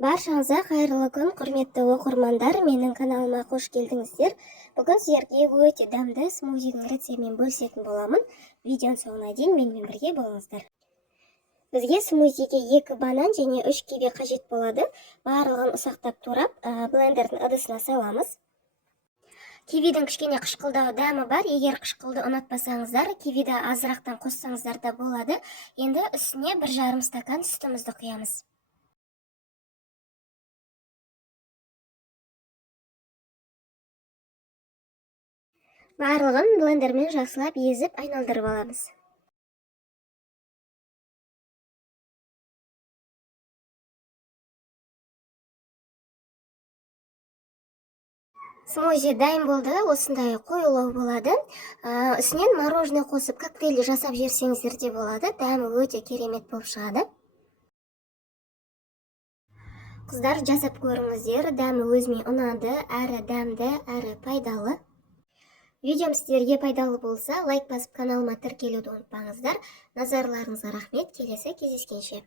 Баршаңызға қайырлы күн, құрметті оқырмандар, менің каналыма қош келдіңіздер. Бүгін сіздерге өте дәмді смузидің рецептімен бөлісетін боламын. Видеоның соңына дейін менімен бірге болыңыздар. Бізге смузиге 2 банан және 3 киви қажет болады. Барлығын ұсақтап турап, блендердің ыдысына саламыз. Кивидің кішкене қышқылдау дәмі бар. Егер қышқылды ұнатпасаңыздар, кивиді азырақтан қоссаңыздар да болады. Енді үстіне 1,5 стакан сүтімізді құямыз. Барлығын блендермен жақсылап езіп айналдырып аламыз. Смузи дайын болды, осындай қоюлау болады. Үстінен мороженое қосып коктейль жасап жіберсеңіздер де болады. Дәмі өте керемет болып шығады. Қыздар, жасап көріңіздер, дәмі өзіме ұнады, әрі дәмді, әрі пайдалы. Видеом сіздерге пайдалы болса, лайк басып каналыма тіркелуді ұмытпаңыздар. Назарларыңызға рахмет, келесі кездескенше.